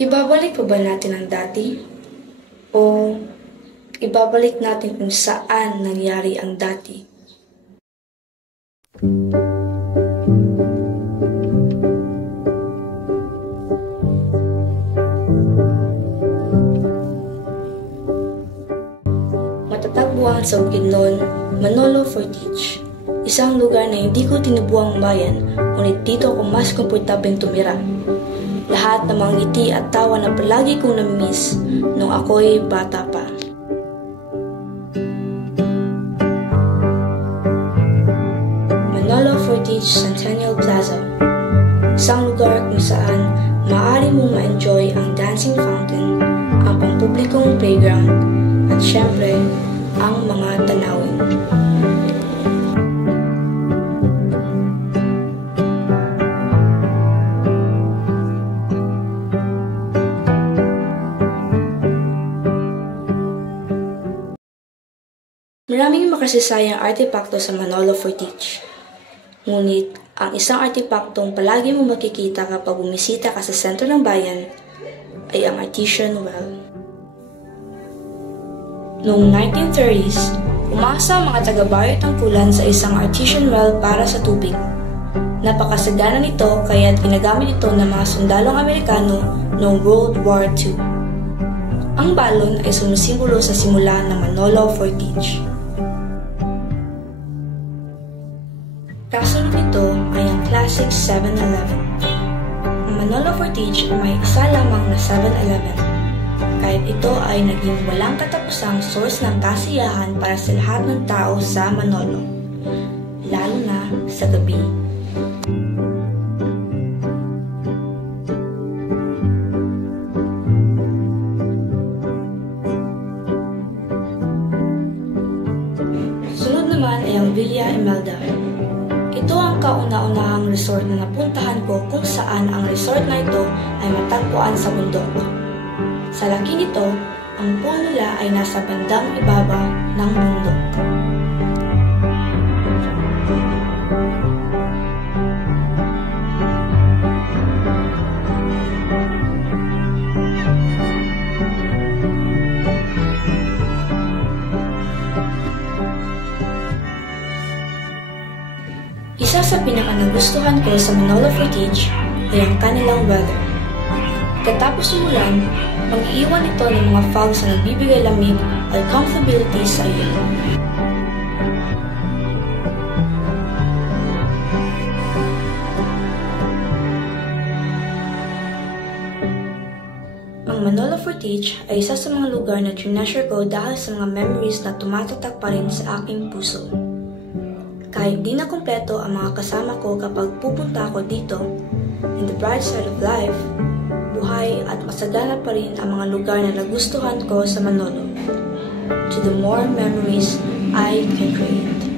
Ibabalik pa ba natin ang dati? O ibabalik natin kung saan nangyari ang dati? Matatagpuan sa Bukidnon, Manolo Fortich. Isang lugar na hindi ko tinubuang bayan, ngunit dito ako mas komportableng tumira. Lahat ng mga ngiti at tawa na palagi kong namimiss nung ako'y bata pa. Manolo Fortich Centennial Plaza. Isang lugar kung saan maaari mong ma-enjoy ang dancing fountain, ang pampublikong playground, at syempre, ang mga tanawin. Maraming makasasayang artepakto sa Manolo Fortich. Ngunit, ang isang artepaktong palagi mo makikita kapag bumisita ka sa sentro ng bayan ay ang artesian well. Noong 1930s, umasa ang mga taga-baryo tungkulan sa isang artesian well para sa tubig. Napakasagana nito kaya't ginagamit ito ng mga sundalong Amerikano noong World War II. Ang balon ay sumisimbolo sa simula ng Manolo Fortich. Kasunod nito ay ang classic 7-Eleven. Ang Manolo Fortich ay may isa lamang na 7-Eleven. Kahit ito ay naging walang katapusang source ng kasiyahan para sa lahat ng tao sa Manolo, lalo na sa gabi. Sunod naman ay ang Villa Imelda. Ito ang kauna-unahang resort na napuntahan ko kung saan ang resort na ito ay matagpuan sa bundok. Sa laki nito, ang pool nila ay nasa bandang ibaba ng bundok. Isa sa pinaka-nagustuhan ko sa Manolo Fortich ay ang kanilang weather. Katapos umulan, mag-iiwan ito ng mga fogs na nagbibigay lamig at comfortability sa iyo. Ang Manolo Fortich ay isa sa mga lugar na treasure ko dahil sa mga memories na tumatatak pa rin sa aking puso. Kahit di na kumpleto ang mga kasama ko kapag pupunta ako dito, in the bright side of life, buhay at masagana pa rin ang mga lugar na nagustuhan ko sa Manolo. To the more memories I can create.